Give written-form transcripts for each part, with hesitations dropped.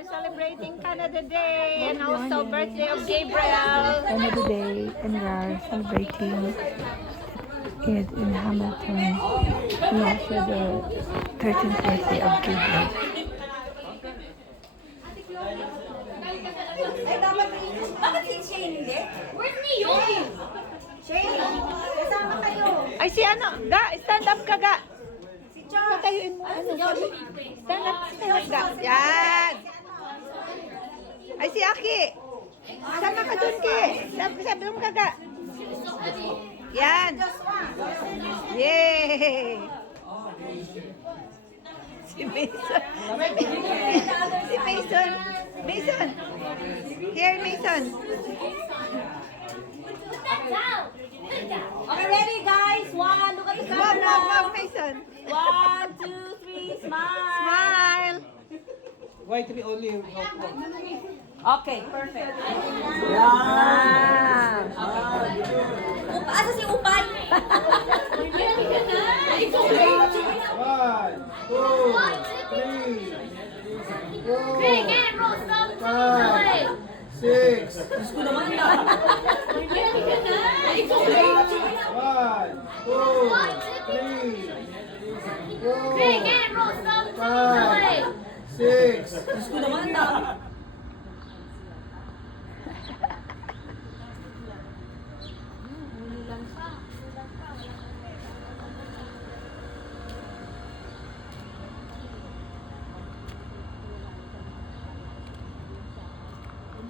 We're celebrating Canada Day and also birthday of Gabriel. Canada Day, and we are celebrating it in Hamilton. And also the 13th birthday of Gabriel. Bakit si Shane hindi? Where's me yun? Shane, kasama kayo. Ay, si ano? Ga, stand up ka, Ga. Si Josh. Patayuin mo. Ano? Stand up, Ga. Yan. Ay, si Aki. Sama ka dun, Ki. Sabi mo ka, Ga. Yan. Yay! Si Mason. Si Mason. Mason. Here, Mason. Okay, ready guys? One, look at the Wow, camera. wow, wow, Mason. 1, 2, 3, smile. Smile. Why three only? Okay, perfect. Wow. Asa si Upay? It's okay. 1, 2, 3, 4, 5, 6, Gusto ko naman na. It's okay. 1, 2, 3, 4, 5, 6. Gusto ko naman na.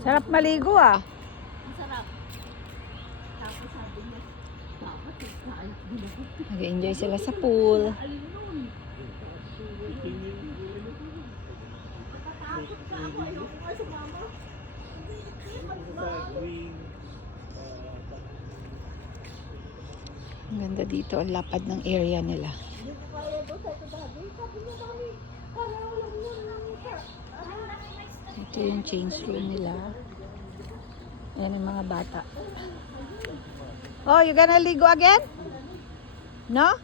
Sarap maligo ah. Nag-enjoy sila sa pool. Ang ganda dito, ang lapad ng area nila. Ito yung change room nila. Ayan yung mga bata. Oh, you gonna ligo again? No?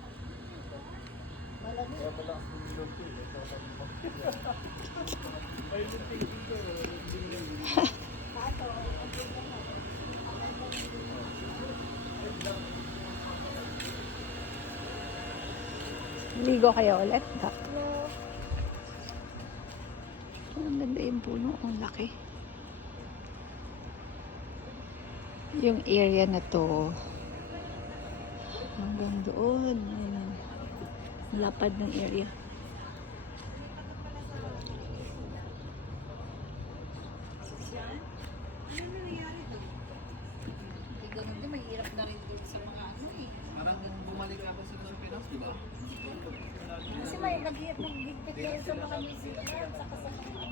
Ligo kayo ulit? Ang ganda yung puno. Ang laki. Yung area na to hanggang doon. Ayun. Lapad ng area. Parang bumalik ako sa Pinas, di ba? Kasi may nag-higpit kayo sa mga museum. Saka sa mga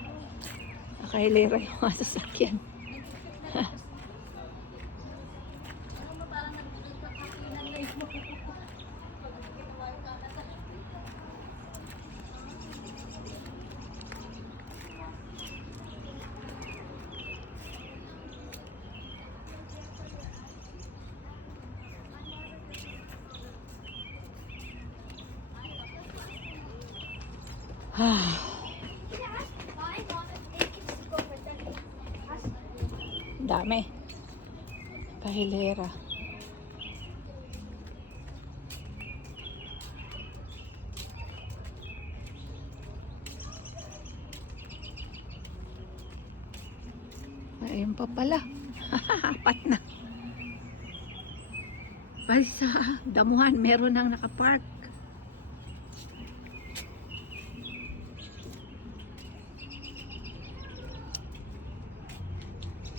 Nakahilera yung mga sasakyan. Dami. Kahilera. Ayun pa pala. Apat na. Bali sa damuhan, meron nang nakapark.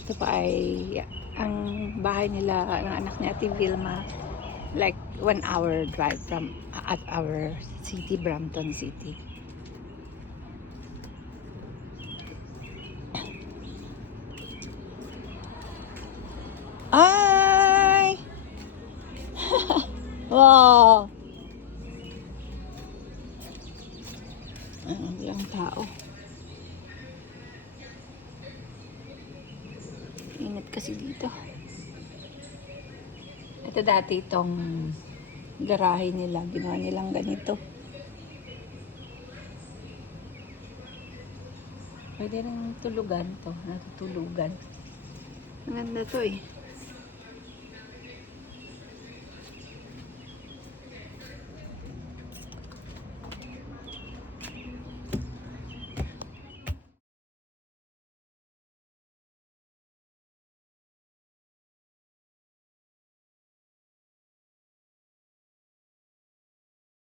Ito pa ay ang bahay nila, ang anak ni Ate Vilma, like 1 hour drive from at our city, Brampton City. Ay! Wow! Ang lang tao. Init kasi dito. Ito dati itong garahe nila. Ginawa nilang ganito. Pwede rin tulugan to, natutulugan. Maganda to eh.